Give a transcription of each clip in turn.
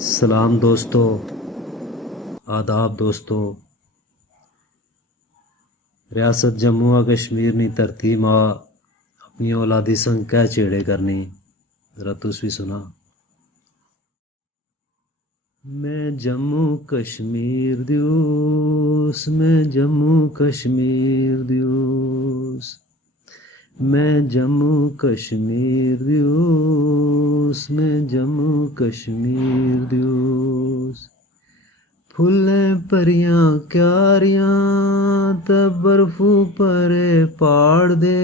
सलाम दोस्तों, आदाब दोस्तों। रियासत जम्मू व कश्मीर नी धरती माँ अपनी औलादी संग कै चेड़े करनी, जरा तुस भी सुना। मैं जम्मू कश्मीर दियूस, मैं जम्मू कश्मीर दियूस, मैं जम्मू कश्मीर दियूस, मैं जम्मू कश्मीर दियूस। फुल्लें परियां क्यारियां तब बर्फू परे पहाड़ दे,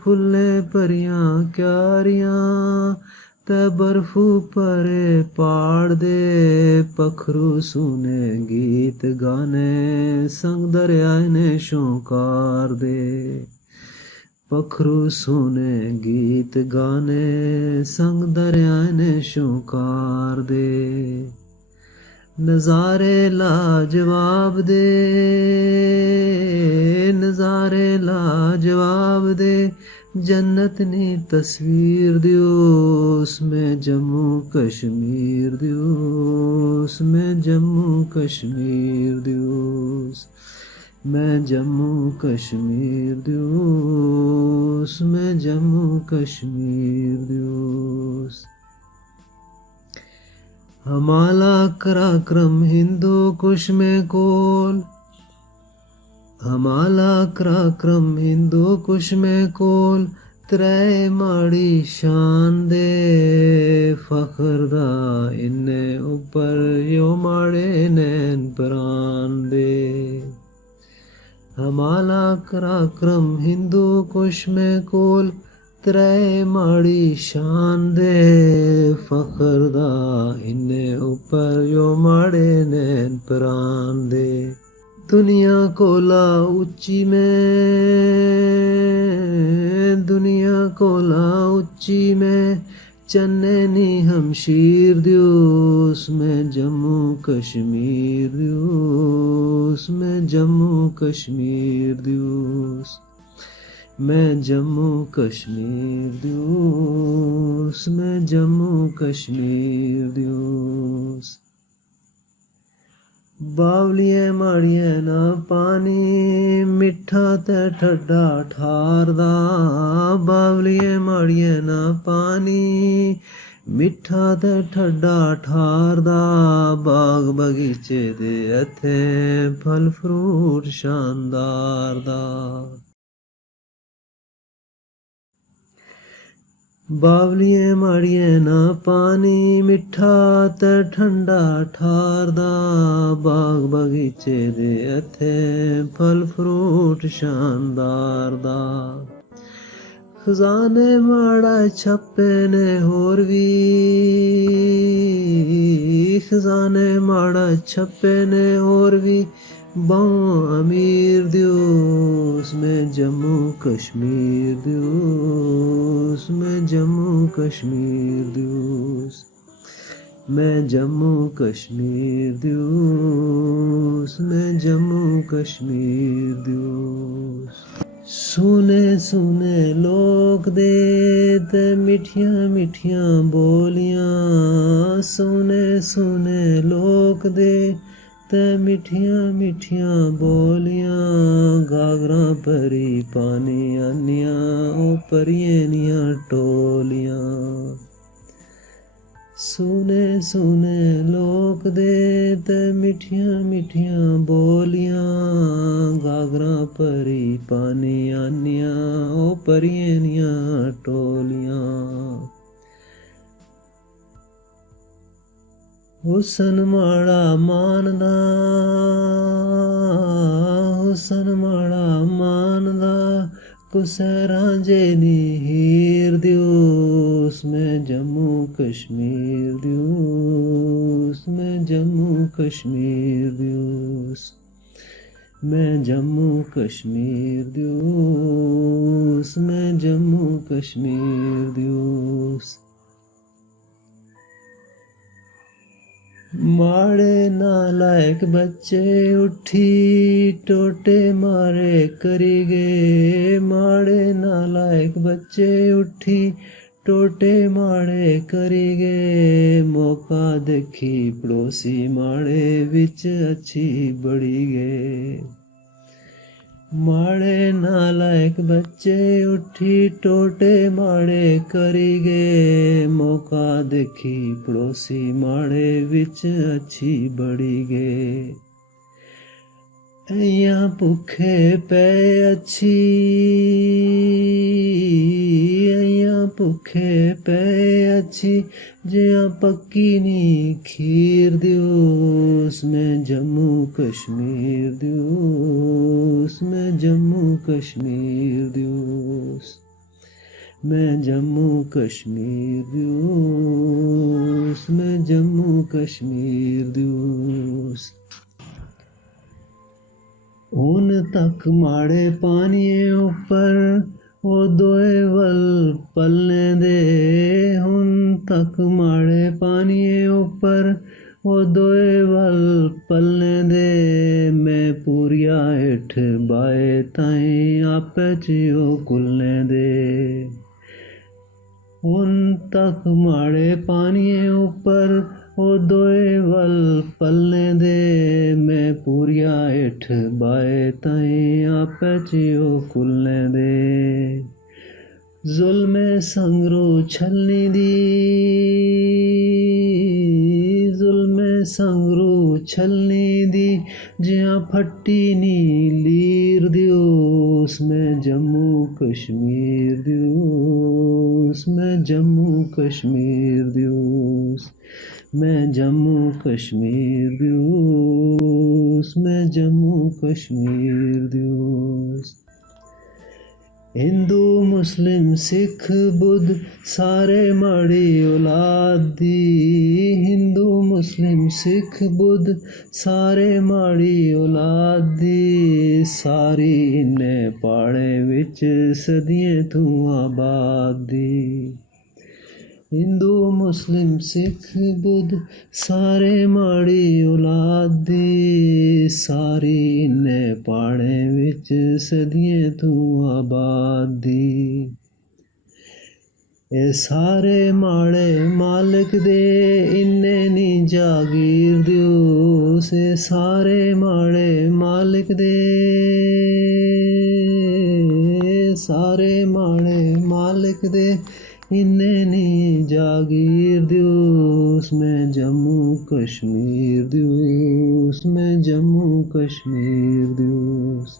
फुल्लें परियां क्यारियां तब बर्फू परे पहाड़ दे। पखरू सुने गीत गाने संग दरिया ने शोकार दे, पखरू सुने गीत गाने संग दरिया ने शोकार दे। नज़ारे लाजवाब दे, नज़ारे लाजवाब दे, जन्नत नी तस्वीर दियोस। मैं जम्मू कश्मीर दियोस, मैं जम्मू कश्मीर दियोस, मैं जम्मू कश्मीर दियोस, मैं जम्मू कश्मीर दियोस। हमाला कराक्रम हिंदू कुश में कोल, हमाला कराक्रम हिंदू कुश में कोल। त्रै माड़ी शान दे फखर दा इन्ने ऊपर यो माड़े नैन प्राण दे। हमाला कराक्रम हिंदू कुश में कोल, त्रै माड़ी शान दे फखर दा इन्ने ऊपर यो माड़े नैन प्राण दे। दुनिया कोला उच्ची में, दुनिया कोला उच्ची में, चन्ने नी हमशीर दियोस। मैं जम्मू कश्मीर दियोस, मैं जम्मू कश्मीर दियोस, मैं जम्मू कश्मीर दियोस, मैं जम्मू कश्मीर दियोस। बावलियां माड़ियां ना पानी मिठा ते ठड्डा ठारदा, बावलियां माड़ियां ना पानी मिठा ते ठड्डा ठारदा। बाग बगीचे दे इत्थे फल फ्रूट शानदार दा। बावलियां माड़ियां ना पानी मिठा ते ठंडा ठारदा। बाग बगीचे दे इत्थे फल फ्रूट शानदार दा। खजाने माड़ा छप्पे ने होर भी, खजाने माड़ा छप्पे ने होर भी, बहु अमीर दियोस। मैं जम्मू कश्मीर दियोस, मैं जम्मू कश्मीर दियोस, मैं जम्मू कश्मीर दियोस, मैं जम्मू कश्मीर दियोस। सुने सुने लोग दे ते मिठियां मिठियां बोलियां, सुने सुने लोग दे ते मिठियां मिठियां बोलियां। गागरां भरी पानी आनियां ओ परियें दियां टोलियां। सुने सुने लोग दे ते मिठियां मिठियां बोलियां। गागरां भरी पानी आनियां ओ परियें दियां टोलियां। हुसन माड़ा मानदा, हुसन माड़ा मानदा, कुसै रांझे नी हीर दियोस। मैं जम्मू कश्मीर दियोस, मैं जम्मू कश्मीर दियोस, मैं जम्मू कश्मीर दियोस, मैं जम्मू कश्मीर दियोस। माड़े नालायक बच्चे उठी टोटे मारे करी गए, माड़े नालायक बच्चे उठी टोटे माड़े करीगे मौका देखी पड़ोसी माड़े विच अच्छी बड़ी गे माड़े नालायक बच्चे उठी टोटे माड़े करीगे मौका देखी पड़ोसी माड़े विच अच्छी बड़ी गे अइयां भुखे पे अच्छी अइयां भुखे पे अच्छी जियां पक्की नी खीर दियोस मैं जम्मू कश्मीर दियोस मैं जम्मू कश्मीर दियोस मैं जम्मू कश्मीर दियोस मैं जम्मू कश्मीर दियोस उन तक माड़े पानिए ऊपर वो दोए वल पलने दे उन तक माड़े पानिए ऊपर वो दोए वल पलने दे मैं पूरिया हेठ बाए ताईं आपे चियो कुलने दे उन तक माड़े पानिए ऊपर ओ दोए वल पलने दे मैं पूरिया हेठ बाए ताईं आपे चियो कुलने दे जुल्मे संगरू छलनी दी जुल्मे संगरू छलनी दी जियां फट्टी नी लीर दियोस मैं जम्मू कश्मीर दियोस मैं जम्मू कश्मीर दियोस मैं जम्मू कश्मीर दियोस मैं जम्मू कश्मीर दियोस हिंदू मुस्लिम सिख बुद्ध सारे माड़ी औलाद दी हिंदू मुस्लिम सिख बुद्ध सारे माड़ी औलाद दी सारी इन्ने पाड़े विच सदियें तू आबाद दी हिंदू मुस्लिम सिख बुद्ध सारे माड़ी औलाद दी सारी इन्ने पाड़े विच सदियें तू आबाद दी ए सारे माड़े मालिक दे इन्ने नी जागीर दियोस ए सारे माड़े मालिक दे सारे माड़े मालिक दे इन्ने नी जागीर दियोस मैं जम्मू कश्मीर दियोस मैं जम्मू कश्मीर दियोस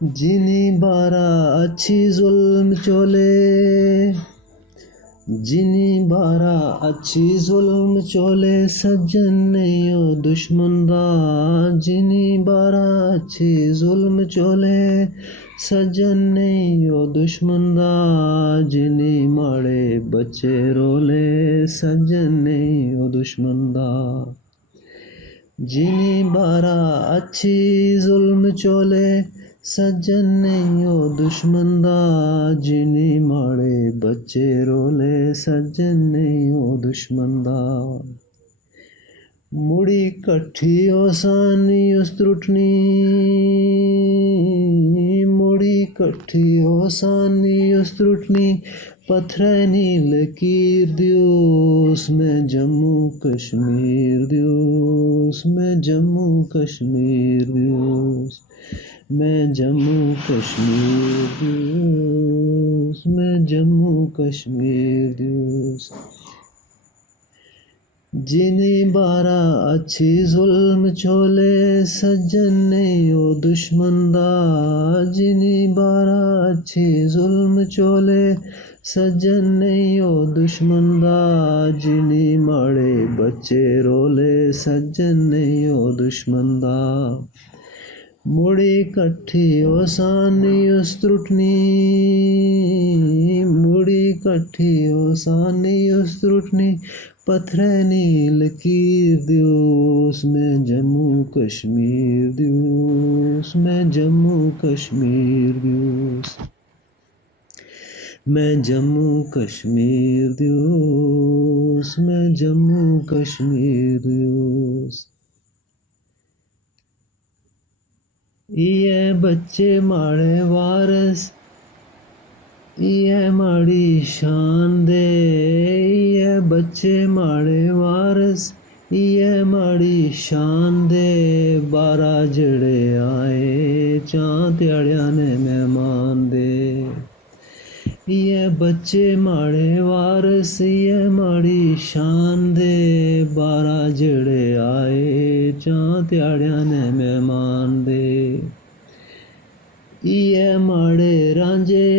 जिनी बारा अच्छी जुल्म चोले जिनी बारा अच्छी जुल्म चोले सज्जन नहीं हो दुश्मन दा जिनी बारा अच्छी जुल्म चोले सज्जन नहीं हो दुश्मन दा जिनी माड़े बच्चे रोले सज्जन नहीं हो दुश्मन दा जिनी बारा अच्छी जुल्म चोले सज्जन नहीं हो दुश्मन दा जिनी माड़े बच्चे रोले सज्जन नहीं हो दुश्मन दा मुड़ी कट्ठी ओसानी उस त्रुटनी मुड़ी कट्ठी ओसानी उस त्रुटनी पत्थरे नी लकीर दियोस मैं जम्मू कश्मीर दियोस मैं जम्मू कश्मीर दियोस मैं जम्मू कश्मीर दियोस मैं जम्मू कश्मीर दियोस जिनी बारा अच्छी जुल्म चोले सज्जन नहीं हो दुश्मन दा जिनी बारा अच्छी जुल्म चोले सज्जन नहीं हो दुश्मन दा जिनी माड़े बच्चे रोले सज्जन नहीं हो दुश्मन दा मुड़ी कट्ठी ओसानी उस त्रुटनी मुड़ी कट्ठी ओसानी उस त्रुटनी पत्थरे नी लकीर दियोस मैं जम्मू कश्मीर दियोस मैं जम्मू कश्मीर दियोस मैं जम्मू कश्मीर दियोस मैं जम्मू कश्मीर दियोस ये बच्चे माड़े वारस ये माड़ी शान दे, ये बच्चे माड़े वारस, ये माड़ी शान दे, 12 जड़े आए चां ध्याड़ियां ने मेहमान दे। ये बच्चे माड़े वारस, ये माड़ी शान दे, 12 जड़े आए चां ध्याड़ियां ने मेहमान दे। ये माड़े रांझे,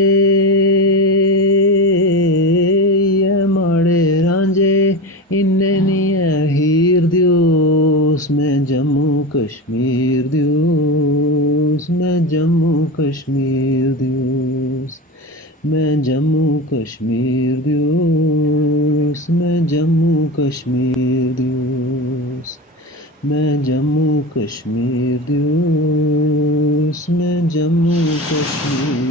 ये माड़े रांझे, इन्ने नी है हीर दियोस, मैं जम्मू कश्मीर दियोस, मैं जम्मू कश्मीर दियोस, मैं जम्मू कश्मीर दियोस, मैं जम्मू कश्मीर दियोस, मैं जम्मू कश्मीर दियोस, मैं जम्मू कश्मीर